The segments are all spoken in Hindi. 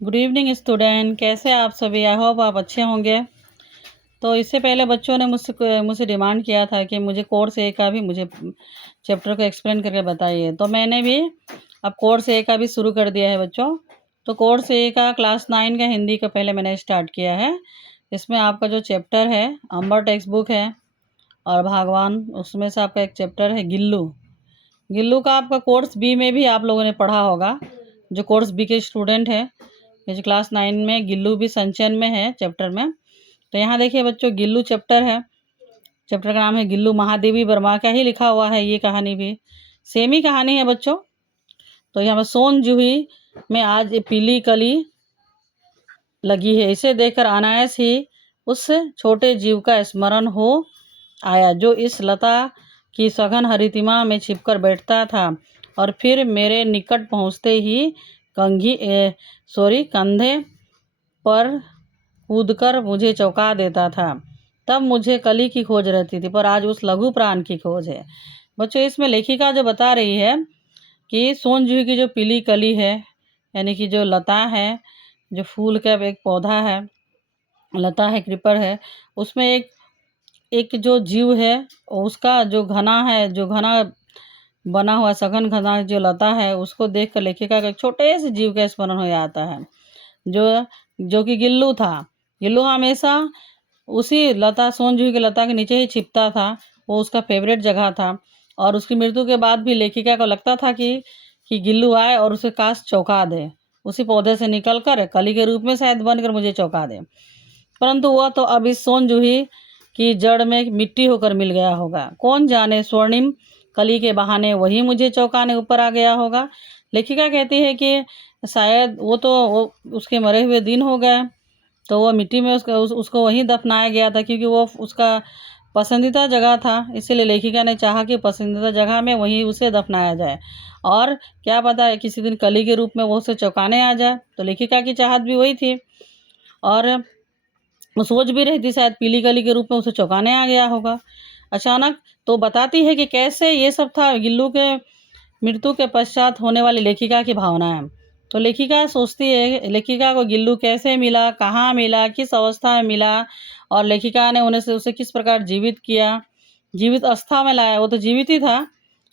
गुड इवनिंग स्टूडेंट, कैसे आप सभी। आई होप आप अच्छे होंगे। तो इससे पहले बच्चों ने मुझसे डिमांड किया था कि मुझे कोर्स ए का भी मुझे चैप्टर को एक्सप्लेन करके बताइए। तो मैंने भी अब कोर्स ए का भी शुरू कर दिया है बच्चों। तो कोर्स ए का क्लास 9 का हिंदी का पहले मैंने स्टार्ट किया है। इसमें आपका जो चैप्टर है अंबर टेक्स्ट बुक है और भागवान, उसमें से आपका एक चैप्टर है गिल्लू। गिल्लू का आपका कोर्स बी में भी आप लोगों ने पढ़ा होगा, जो कोर्स बी के स्टूडेंट है। ये जो क्लास 9 में गिल्लू भी संचयन में है चैप्टर में। तो यहाँ देखिए बच्चों, गिल्लू चैप्टर है। चैप्टर का नाम है गिल्लू। महादेवी वर्मा का ही लिखा हुआ है, ये कहानी भी सेम ही कहानी है बच्चों। तो यहाँ पर सोन जूही में आज ये पीली कली लगी है, इसे देखकर अनायास ही उस छोटे जीव का स्मरण हो आया जो इस लता की सघन हरितिमा में छिपकर बैठता था और फिर मेरे निकट पहुँचते ही कंधे पर कूदकर मुझे चौंका देता था। तब मुझे कली की खोज रहती थी, पर आज उस लघु प्राण की खोज है। बच्चों, इसमें लेखिका जो बता रही है कि सोन जूही की जो पीली कली है, यानी कि जो लता है, जो फूल का एक पौधा है, लता है, क्रीपर है, उसमें एक एक जो जीव है, उसका जो घना है, जो घना बना हुआ सघन घना जो लता है, उसको देखकर लेखिका का एक छोटे से जीव का स्मरण हो जाता है, जो जो कि गिल्लू था। गिल्लू हमेशा उसी लता, सोन जूही की लता के नीचे ही छिपता था। वो उसका फेवरेट जगह था। और उसकी मृत्यु के बाद भी लेखिका को लगता था कि गिल्लू आए और उसे काश चौंका दे, उसी पौधे से निकलकर कली के रूप में शायद बनकर मुझे चौंका दे। परंतु वह तो अब इस सोन जूही की जड़ में मिट्टी होकर मिल गया होगा। कौन जाने, स्वर्णिम कली के बहाने वही मुझे चौंकाने ऊपर आ गया होगा। लेखिका कहती है कि शायद वो उसके मरे हुए दिन हो गए, तो वो मिट्टी में उसको वहीं दफनाया गया था, क्योंकि वो उसका पसंदीदा जगह था। इसीलिए लेखिका ने चाहा कि पसंदीदा जगह में वहीं उसे दफनाया जाए, और क्या पता है किसी दिन कली के रूप में वो उसे चौंकाने आ जाए। तो लेखिका की चाहत भी वही थी, और वो सोच भी रही थी शायद पीली कली के रूप में उसे चौंकाने आ गया होगा अचानक। तो बताती है कि कैसे ये सब था गिल्लू के मृत्यु के पश्चात होने वाली लेखिका की भावनाएं। तो लेखिका सोचती है, लेखिका को गिल्लू कैसे मिला, कहाँ मिला, किस अवस्था में मिला, और लेखिका ने उसे किस प्रकार जीवित किया, जीवित अवस्था में लाया। वो तो जीवित ही था,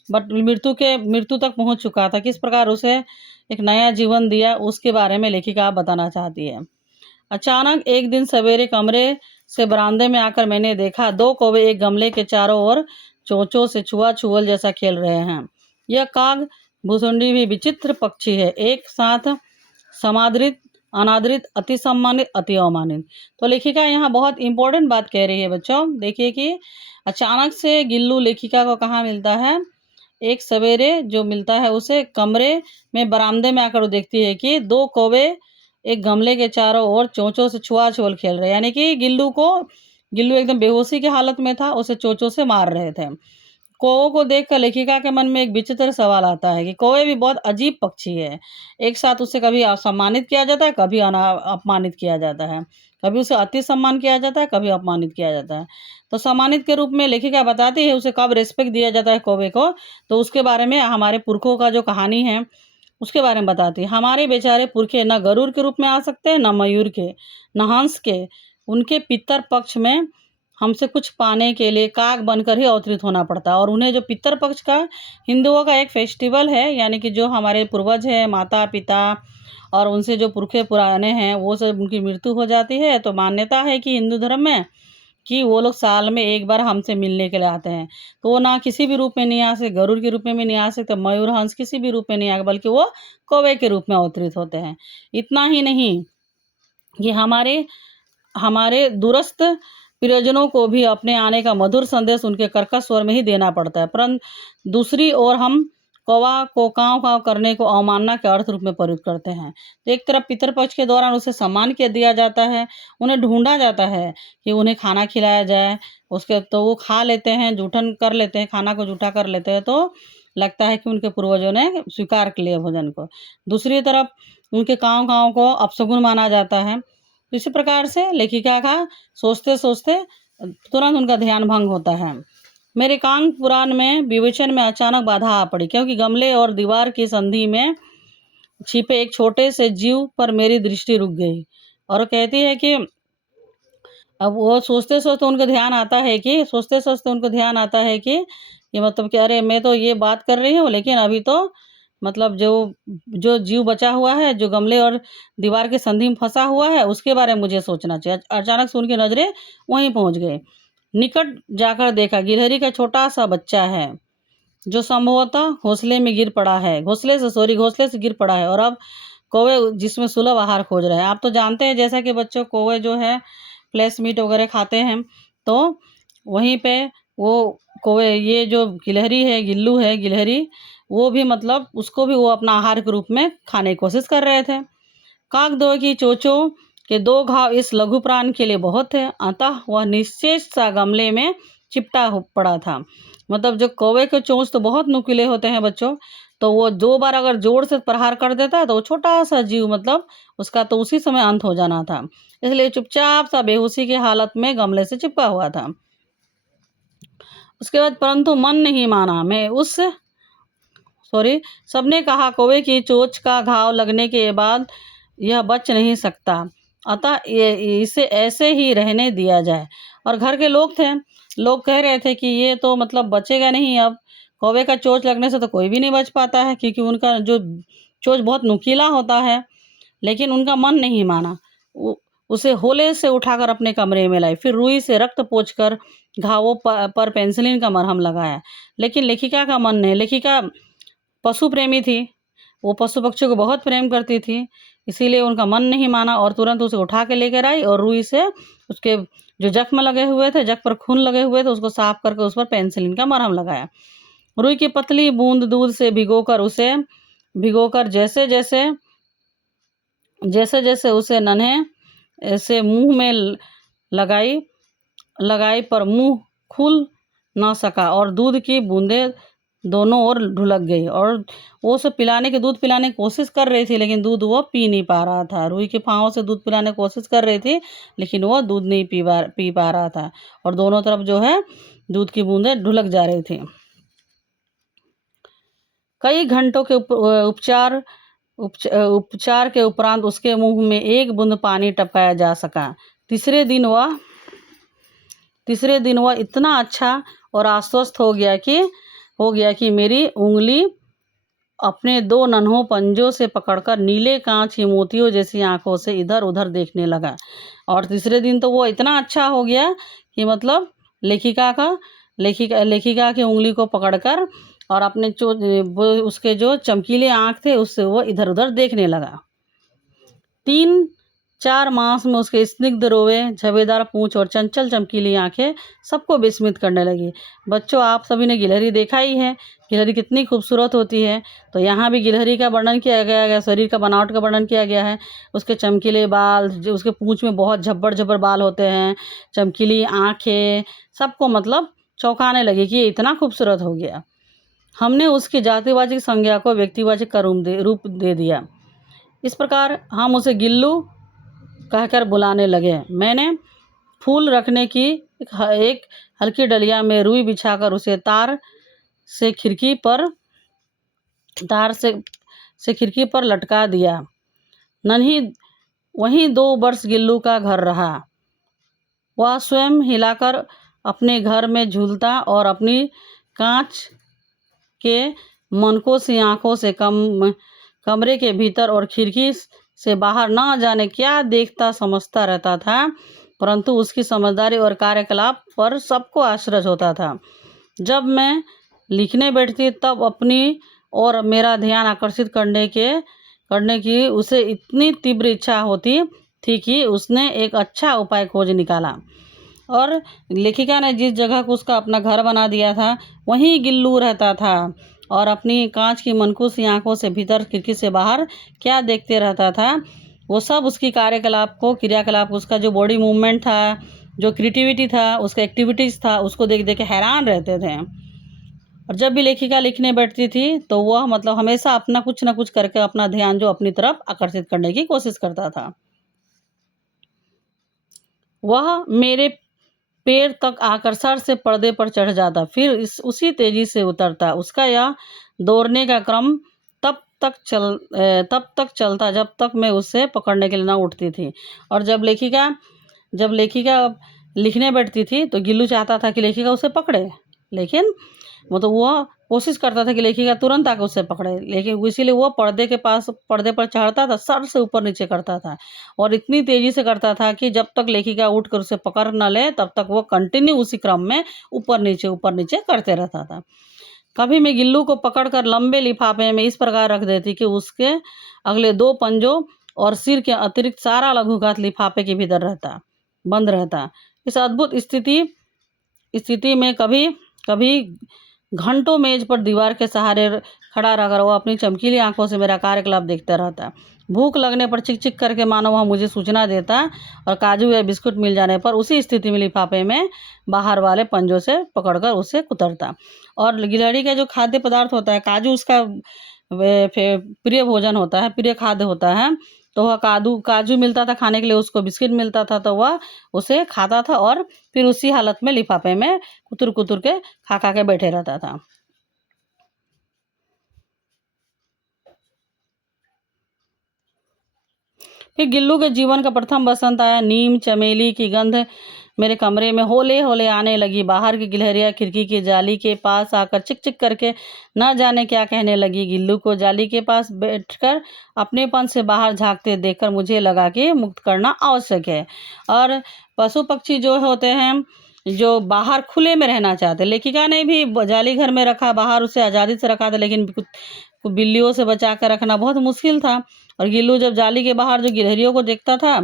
बट मृत्यु तक पहुंच चुका था। किस प्रकार उसे एक नया जीवन दिया, उसके बारे में लेखिका बताना चाहती है। अचानक एक दिन सवेरे कमरे से बरामदे में आकर मैंने देखा, दो कौवे एक गमले के चारों ओर चोंचों से छुआ छुअल जैसा खेल रहे हैं। यह काग भूसुंडी भी विचित्र पक्षी है, एक साथ समादृत, अनादृत, अति सम्मानित, अति अवमानित। तो लेखिका यहाँ बहुत इंपॉर्टेंट बात कह रही है बच्चों। देखिए कि अचानक से गिल्लू लेखिका को कहाँ मिलता है। एक सवेरे जो मिलता है उसे कमरे में बरामदे में आकर वो देखती है कि दो कौवे एक गमले के चारों ओर चोंचों से छुआ-छुअल खेल रहे हैं, यानी कि गिल्लू एकदम बेहोशी की हालत में था, उसे चोंचों से मार रहे थे। कौवों को देखकर लेखिका के मन में एक विचित्र सवाल आता है कि कौवे भी बहुत अजीब पक्षी है। एक साथ उसे कभी सम्मानित किया जाता है, कभी अपमानित किया जाता है, कभी उसे अति सम्मान किया जाता है, कभी अपमानित किया जाता है। तो सम्मानित के रूप में लेखिका बताती है उसे कब रिस्पेक्ट दिया जाता है कौवे को, तो उसके बारे में हमारे पुरखों का जो कहानी है उसके बारे में बताती है। हमारे बेचारे पुरखे न गरुड़ के रूप में आ सकते हैं, न मयूर के, न हंस के। उनके पितर पक्ष में हमसे कुछ पाने के लिए काग बनकर ही अवतरित होना पड़ता है। और उन्हें जो पितर पक्ष का हिंदुओं का एक फेस्टिवल है, यानी कि जो हमारे पूर्वज हैं, माता पिता और उनसे जो पुरखे पुराने हैं, वो सब उनकी मृत्यु हो जाती है, तो मान्यता है कि हिंदू धर्म में कि वो लोग साल में एक बार हमसे मिलने के लिए आते हैं। तो वो ना किसी भी रूप में नहीं आ सकते, गरुड़ के रूप में भी नहीं आ सकते, मयूर हंस किसी भी रूप में नहीं आएगा, बल्कि वो कौवे के रूप में अवतरित होते हैं। इतना ही नहीं कि हमारे हमारे दूरस्थ प्रियजनों को भी अपने आने का मधुर संदेश उनके कर्कश स्वर में ही देना पड़ता है। परंतु दूसरी ओर हम कौवा को काँव काँव करने को अवमानना के अर्थ रूप में प्रयुक्त करते हैं। तो एक तरफ पितृपक्ष के दौरान उसे सम्मान के दिया जाता है, उन्हें ढूंढा जाता है कि उन्हें खाना खिलाया जाए, उसके तो वो खा लेते हैं, जूठन कर लेते हैं, खाना को जूठा कर लेते हैं, तो लगता है कि उनके पूर्वजों ने स्वीकार कर लिया भोजन को। दूसरी तरफ उनके काँव काँव को अपशगुन माना जाता है। इसी प्रकार से लेखिका का सोचते सोचते तुरंत उनका ध्यान भंग होता है। मेरे कांग पुराण में विवेचन में अचानक बाधा आ पड़ी, क्योंकि गमले और दीवार की संधि में छिपे एक छोटे से जीव पर मेरी दृष्टि रुक गई। और कहती है कि अब वो सोचते-सोचते उनको ध्यान आता है कि मतलब कि अरे मैं तो ये बात कर रही हूँ, लेकिन अभी तो मतलब जो जो जीव बचा हुआ है, जो गमले और दीवार के संधि में फँसा हुआ है, उसके बारे में मुझे सोचना चाहिए। अचानक से उनकी नज़रें वहीं पहुँच गई। निकट जाकर देखा, गिलहरी का छोटा-सा बच्चा है, जो संभवतः घोंसले से गिर पड़ा है और अब कौवे जिसमें सुलभ आहार खोज रहे हैं। आप तो जानते हैं जैसा कि बच्चों कौवे जो है फ्लैश मीट वगैरह खाते हैं, तो वहीं पे वो कौवे ये जो गिलहरी, वो भी मतलब उसको भी वो अपना आहार के रूप में खाने की कोशिश कर रहे थे। काकदोए की चोंचों के 2 घाव इस लघु प्राण के लिए बहुत थे, अतः वह निश्चेष सा गमले में चिपटा हो पड़ा था। मतलब जो कौवे के चोंच तो बहुत नुकीले होते हैं बच्चों, तो वो 2 बार अगर जोर से प्रहार कर देता तो वो छोटा-सा जीव मतलब उसका तो उसी समय अंत हो जाना था। इसलिए चुपचाप सा बेहोशी की हालत में गमले से चिपका हुआ था। उसके बाद परंतु मन नहीं माना। सबने कहा कौवे की चोंच का घाव लगने के बाद यह बच नहीं सकता, अतः इसे ऐसे ही रहने दिया जाए। और घर के लोग कह रहे थे कि ये तो मतलब बचेगा नहीं अब, कौवे का चोंच लगने से तो कोई भी नहीं बच पाता है, क्योंकि उनका जो चोंच बहुत नुकीला होता है। लेकिन उनका मन नहीं माना। उसे होले से उठाकर अपने कमरे में लाई, फिर रुई से रक्त पोंछकर घावों पर पेनिसिलिन का मरहम लगाया। लेकिन लेखिका का मन नहीं। लेखिका पशु प्रेमी थी, वो पशु पक्षियों को बहुत प्रेम करती थी, इसीलिए उनका मन नहीं माना और तुरंत उसे उठा के लेकर आई और रुई से उसके जो जख्म पर खून लगे हुए थे, उसको साफ करके उस पर पेनिसिलिन का मरहम लगाया। रुई की पतली बूंद दूध से भिगोकर जैसे उसे नन्हे से मुंह में लगाई पर मुंह खुल ना सका और दूध की बूंदें दोनों ओर ढुलक गई और वो उसे दूध पिलाने की कोशिश कर रही थी, लेकिन दूध वो पी नहीं पा रहा था। रुई के पाँव से दूध पिलाने की कोशिश कर रही थी, लेकिन वो दूध नहीं पी पा रहा था और दोनों तरफ जो है दूध की बूंदें ढुलक जा रही थी। कई घंटों के उपचार के उपरांत उसके मुंह में एक बूंद पानी टपकाया जा सका। तीसरे दिन वह इतना अच्छा और आश्वस्त हो गया कि मेरी उंगली अपने 2 नन्हों पंजों से पकड़कर नीले कांच की मोतियों जैसी आंखों से इधर उधर देखने लगा। और तीसरे दिन तो वो इतना अच्छा हो गया कि मतलब लेखिका की उंगली को पकड़कर और अपने उसके जो चमकीले आंख थे उससे वो इधर उधर देखने लगा। 3-4 मास में उसके स्निग्ध रोवे, झब्बेदार पूंछ और चंचल चमकीली आंखें सबको विस्मित करने लगी। बच्चों, आप सभी ने गिलहरी देखा ही है, गिलहरी कितनी खूबसूरत होती है। तो यहाँ भी गिलहरी का वर्णन किया गया है, शरीर का बनावट का वर्णन किया गया है। उसके चमकीले बाल, जो उसके पूंछ में बहुत झब्बर बाल होते हैं, चमकीली आंखें, सबको मतलब चौंकाने लगी कि ये इतना खूबसूरत हो गया। हमने उसकी जातिवाचक संज्ञा को व्यक्तिवाचक का रूप दे दिया। इस प्रकार हम उसे गिल्लू कहकर बुलाने लगे। मैंने फूल रखने की एक हल्की डलिया में रुई बिछाकर उसे तार से खिड़की पर लटका दिया। वहीं 2 वर्ष गिल्लू का घर रहा। वह स्वयं हिलाकर अपने घर में झूलता और अपनी कांच के मनकों सी आंखों से कमरे के भीतर और खिड़की से बाहर न जाने क्या देखता समझता रहता था, परंतु उसकी समझदारी और कार्यकलाप पर सबको आश्चर्य होता था। जब मैं लिखने बैठती तब अपनी और मेरा ध्यान आकर्षित करने की उसे इतनी तीव्र इच्छा होती थी कि उसने एक अच्छा उपाय खोज निकाला और लेखिका ने जिस जगह को उसका अपना घर बना दिया था वहीं गिल्लू रहता था और अपनी कांच की मनकूसी आंखों से भीतर खिड़की से बाहर क्या देखते रहता था, वो सब उसकी क्रियाकलाप, उसका जो बॉडी मूवमेंट था, जो क्रिएटिविटी था, उसका एक्टिविटीज़ था, उसको देख देख के हैरान रहते थे। और जब भी लेखिका लिखने बैठती थी तो वह मतलब हमेशा अपना कुछ ना कुछ करके अपना ध्यान जो अपनी तरफ आकर्षित करने की कोशिश करता था। वह मेरे पैर तक आकर सर से पर्दे पर चढ़ जाता, फिर उसी तेजी से उतरता। उसका यह दौड़ने का क्रम तब तब तक चलता जब तक मैं उसे पकड़ने के लिए ना उठती थी। और जब लेखिका लिखने बैठती थी तो गिल्लू चाहता था कि लेखिका उसे पकड़े, लेकिन वो कोशिश करता था कि लेखिका तुरंत आकर उसे पकड़े, लेकिन इसीलिए वो पर्दे पर चढ़ता था, सर से ऊपर नीचे करता था और इतनी तेजी से करता था कि जब तक लेखिका उठकर उसे पकड़ न ले तब तक वो कंटिन्यू उसी क्रम में ऊपर नीचे करते रहता था। कभी मैं गिल्लू को पकड़कर लंबे लिफाफे में इस प्रकार रख देती कि उसके अगले 2 पंजों और सिर के अतिरिक्त सारा लघुघात लिफाफे के भीतर बंद रहता। इस अद्भुत स्थिति में कभी कभी घंटों मेज पर दीवार के सहारे खड़ा रहकर वो अपनी चमकीली आंखों से मेरा कार्यकलाप देखता रहता। भूख लगने पर चिक चिक करके मानो वह मुझे सूचना देता और काजू या बिस्कुट मिल जाने पर उसी स्थिति में लिफाफे में बाहर वाले पंजों से पकड़कर उसे कुतरता। और गिलहरी का जो खाद्य पदार्थ होता है, काजू उसका प्रिय भोजन होता है, प्रिय खाद्य होता है। तो वह काजू मिलता था खाने के लिए, उसको बिस्किट मिलता था तो वह उसे खाता था और फिर उसी हालत में लिफाफे में कुतर कुतर के खा के बैठे रहता था। फिर गिल्लू के जीवन का प्रथम बसंत आया। नीम चमेली की गंध मेरे कमरे में होले होले आने लगी। बाहर की गिलहरियां खिड़की की जाली के पास आकर चिक चिक करके न जाने क्या कहने लगी। गिल्लू को जाली के पास बैठकर अपनेपन से बाहर झांकते देखकर मुझे लगा कि मुक्त करना आवश्यक है। और पशु पक्षी जो होते हैं जो बाहर खुले में रहना चाहते, लेखिका ने भी जाली घर में रखा, बाहर उसे आज़ादी से रखा था, लेकिन बिल्लियों से बचा कर रखना बहुत मुश्किल था। और गिल्लू जब जाली के बाहर जो गिलहरियों को देखता था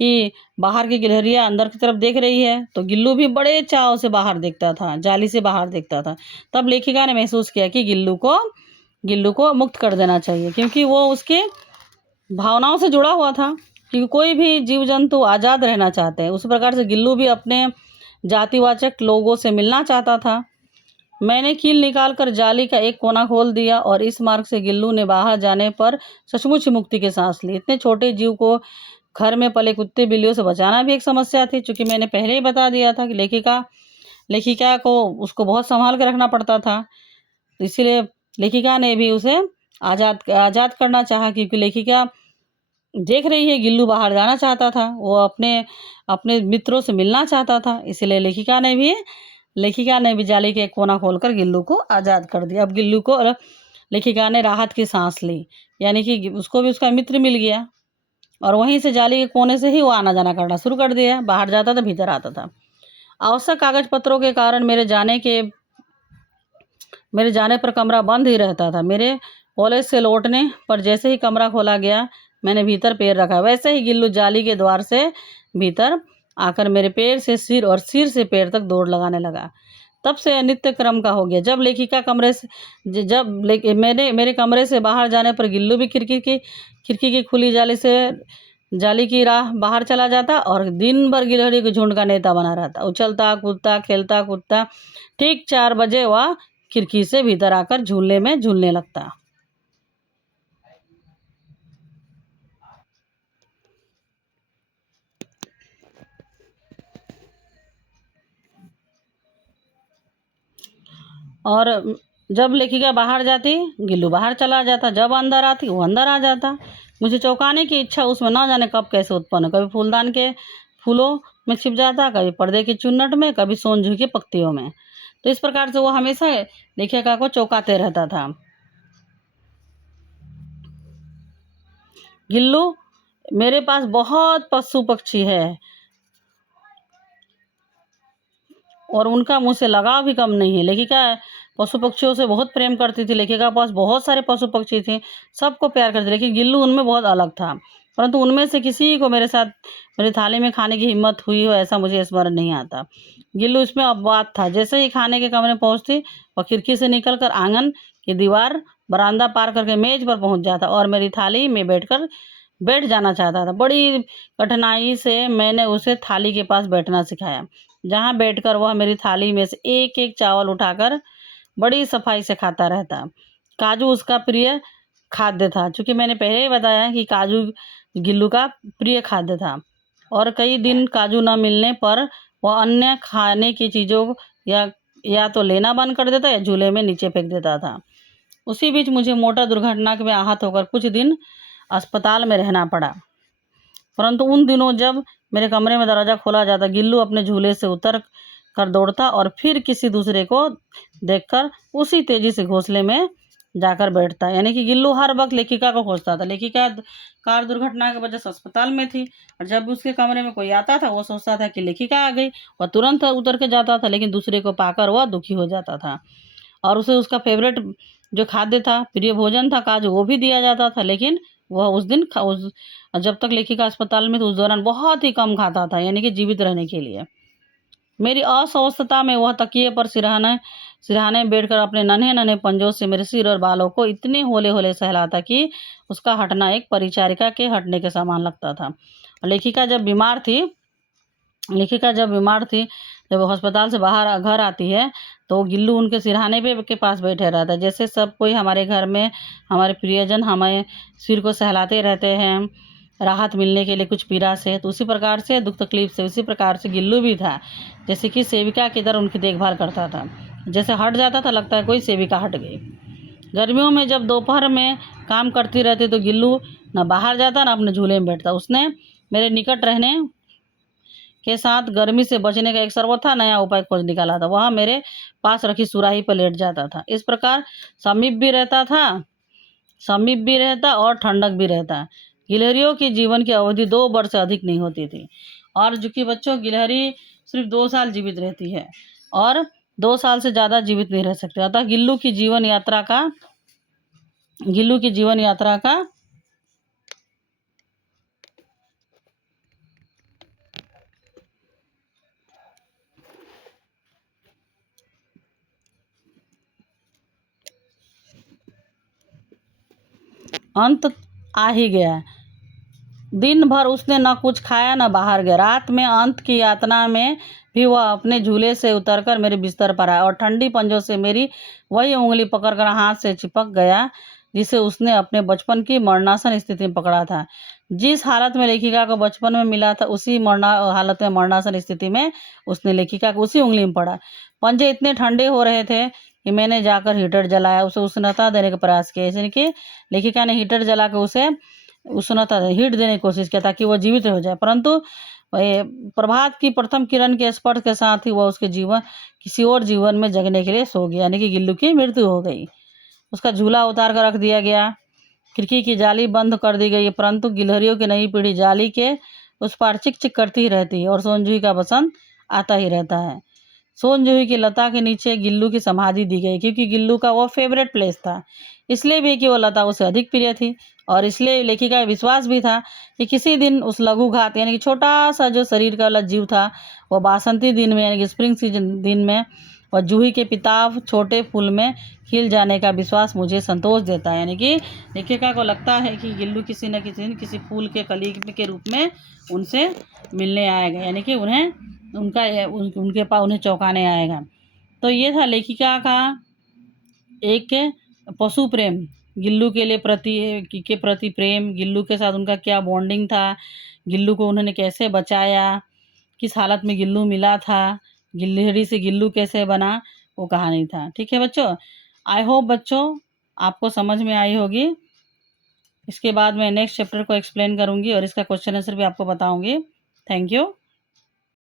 कि बाहर की गिलहरियां अंदर की तरफ देख रही है तो गिल्लू भी बड़े चाव से बाहर देखता था, जाली से बाहर देखता था। तब लेखिका ने महसूस किया कि गिल्लू को मुक्त कर देना चाहिए, क्योंकि वो उसके भावनाओं से जुड़ा हुआ था। क्योंकि कोई भी जीव जंतु आज़ाद रहना चाहते हैं, उस प्रकार से गिल्लू भी अपने जातिवाचक लोगों से मिलना चाहता था। मैंने कील निकालकर जाली का एक कोना खोल दिया और इस मार्ग से गिल्लू ने बाहर जाने पर सचमुच मुक्ति की सांस ली। इतने छोटे जीव को घर में पले कुत्ते बिल्लियों से बचाना भी एक समस्या थी, क्योंकि मैंने पहले ही बता दिया था कि लेखिका को उसको बहुत संभाल कर रखना पड़ता था। इसीलिए लेखिका ने भी उसे आज़ाद करना चाहा, क्योंकि लेखिका देख रही है गिल्लू बाहर जाना चाहता था, वो अपने मित्रों से मिलना चाहता था। इसलिए लेखिका ने भी जाली के एक कोना खोलकर गिल्लू को आज़ाद कर दिया। अब गिल्लू को लेखिका ने राहत की सांस ली, यानी कि उसको भी उसका मित्र मिल गया और वहीं से जाली के कोने से ही वो आना जाना करना शुरू कर दिया। बाहर जाता था, भीतर आता था। आवश्यक कागज पत्रों के कारण मेरे जाने पर कमरा बंद ही रहता था। मेरे कॉलेज से लौटने पर जैसे ही कमरा खोला गया, मैंने भीतर पैर रखा, वैसे ही गिल्लू जाली के द्वार से भीतर आकर मेरे पैर से सिर और सिर से पैर तक दौड़ लगाने लगा। तब से नित्य क्रम का हो गया। जब लेखिका मेरे कमरे से बाहर जाने पर गिल्लू भी खिड़की की खुली जाली की राह बाहर चला जाता और दिन भर गिलहरी के झुंड का नेता बना रहता। उछलता कूदता खेलता कूदता ठीक 4 बजे वह खिड़की से भीतर आकर झूले में झूलने लगता। और जब लेखिका बाहर जाती गिल्लू बाहर चला जाता, जब अंदर आती वो अंदर आ जाता। मुझे चौंकाने की इच्छा उसमें ना जाने कब कैसे उत्पन्न, कभी फूलदान के फूलों में छिप जाता, कभी पर्दे की चुन्नट में, कभी सोनझुई की पत्तियों में। तो इस प्रकार से वो हमेशा लेखिका को चौंकाते रहता था। गिल्लू, मेरे पास बहुत पशु पक्षी है और उनका मुझसे लगाव भी कम नहीं है। लेखिका पशु पक्षियों से बहुत प्रेम करती थी। लेखिका के पास बहुत सारे पशु पक्षी थे, सबको प्यार करती, लेकिन गिल्लू उनमें बहुत अलग था। परंतु उनमें से किसी को मेरी थाली में खाने की हिम्मत हुई हो ऐसा मुझे स्मरण नहीं आता। गिल्लू इसमें अपवाद था। जैसे ही खाने के कमरे पहुंचती वह खिड़की से निकलकर आंगन की दीवार बरामदा पार करके मेज पर पहुंच जाता और मेरी थाली में बैठ जाना चाहता था। बड़ी कठिनाई से मैंने उसे थाली के पास बैठना सिखाया, जहाँ बैठकर वह मेरी थाली में से एक एक चावल उठाकर बड़ी सफाई से खाता रहता। काजू उसका प्रिय खाद्य था, चूँकि मैंने पहले ही बताया कि काजू गिल्लू का प्रिय खाद्य था। और कई दिन काजू न मिलने पर वह अन्य खाने की चीज़ों या तो लेना बंद कर देता या झूले में नीचे फेंक देता था। उसी बीच मुझे मोटर दुर्घटना में आहत होकर कुछ दिन अस्पताल में रहना पड़ा। परंतु उन दिनों जब मेरे कमरे में दरवाज़ा खोला जाता, गिल्लू अपने झूले से उतर कर दौड़ता और फिर किसी दूसरे को देखकर उसी तेजी से घोंसले में जाकर बैठता। यानी कि गिल्लू हर वक्त लेखिका को खोजता था। लेखिका कार दुर्घटना की वजह से अस्पताल में थी और जब उसके कमरे में कोई आता था वो सोचता था कि लेखिका आ गई, वह तुरंत उतर के जाता था, लेकिन दूसरे को पाकर वह दुखी हो जाता था और उसे उसका फेवरेट जो खाद्य था, प्रिय भोजन था काजू, वो भी दिया जाता था। लेकिन वह उस दिन जब तक लेखिका अस्पताल में थी उस दौरान बहुत ही कम खाता था, यानी कि जीवित रहने के लिए। मेरी अस्वस्थता में वह तकिए पर सिरहाने बैठकर अपने नन्हे नन्हे पंजों से मेरे सिर और बालों को इतने होले होले सहलाता कि उसका हटना एक परिचारिका के हटने के समान लगता था। लेखिका जब बीमार थी जब वो अस्पताल से बाहर घर आती है तो गिल्लू उनके सिरहाने पे के पास बैठे रहता है। जैसे सब कोई हमारे घर में हमारे प्रियजन हमें सिर को सहलाते रहते हैं राहत मिलने के लिए कुछ पीड़ा से, तो उसी प्रकार से दुख तकलीफ से उसी प्रकार से गिल्लू भी था, जैसे कि सेविका की तरह उनकी देखभाल करता था। जैसे हट जाता था लगता है कोई सेविका हट गई। गर्मियों में जब दोपहर में काम करती रहती तो गिल्लू न बाहर जाता न अपने झूले में बैठता। उसने मेरे निकट रहने के साथ गर्मी से बचने का एक सर्वथा नया उपाय खोज निकाला था। वह मेरे पास रखी सुराही पर लेट जाता था। इस प्रकार समीप भी रहता और ठंडक भी रहता। गिलहरियों की जीवन की अवधि 2 वर्ष से अधिक नहीं होती थी और जो कि बच्चों गिलहरी सिर्फ 2 साल जीवित रहती है और 2 साल से ज़्यादा जीवित नहीं रह सकते। अतः गिल्लू की जीवन यात्रा का अंत आ ही गया। दिन भर उसने न कुछ खाया न बाहर गया। रात में अंत की यातना में भी वह अपने झूले से उतरकर मेरे बिस्तर पर आया और ठंडी पंजों से मेरी वही उंगली पकड़कर हाथ से चिपक गया जिसे उसने अपने बचपन की मरणासन स्थिति में पकड़ा था। जिस हालत में लेखिका को बचपन में मिला था उसी हालत में मरणासन स्थिति में उसने लेखिका को उसी उंगली में पड़ा। पंजे इतने ठंडे हो रहे थे कि मैंने जाकर हीटर जलाया, उसे उष्णता देने का प्रयास किया। इसलिए कि लेखिका ने हीटर जला कर उसे उष्णता हीट देने की कोशिश किया ताकि वह जीवित हो जाए, परंतु प्रभात की प्रथम किरण के स्पर्श के साथ ही वह उसके किसी और जीवन में जगने के लिए सो गया। यानी कि गिल्लू की मृत्यु हो गई। उसका झूला उतार कर रख दिया गया, खिड़की की जाली बंद कर दी गई, परंतु गिलहरियों की नई पीढ़ी जाली के उस पार चिक चिक करती ही रहती है और सोनजूही का बसंत आता ही रहता है। सोनजूही की लता के नीचे गिल्लू की समाधि दी गई क्योंकि गिल्लू का वो फेवरेट प्लेस था, इसलिए भी कि वो लता उसे अधिक प्रिय थी और इसलिए लेखिका का विश्वास भी था कि किसी दिन उस लघु घात यानी कि छोटा सा जो शरीर का वाला जीव था वो बासंती दिन में यानी कि स्प्रिंग सीजन दिन में और जूही के पिताब छोटे फूल में खिल जाने का विश्वास मुझे संतोष देता है। यानी कि लेखिका को लगता है कि गिल्लू किसी न किसी दिन किसी फूल के कली के रूप में उनसे मिलने आएगा, यानी कि उनके पास उन्हें चौंकाने आएगा। तो ये था लेखिका का एक पशु प्रेम, गिल्लू के प्रति प्रेम, गिल्लू के साथ उनका क्या बॉन्डिंग था, गिल्लू को उन्होंने कैसे बचाया, किस हालत में गिल्लू मिला था, गिलहरी से गिल्लू कैसे बना, वो कहानी था। ठीक है बच्चों, आई होप बच्चों आपको समझ में आई होगी। इसके बाद मैं नेक्स्ट चैप्टर को एक्सप्लेन करूँगी और इसका क्वेश्चन आंसर भी आपको बताऊँगी। Thank you.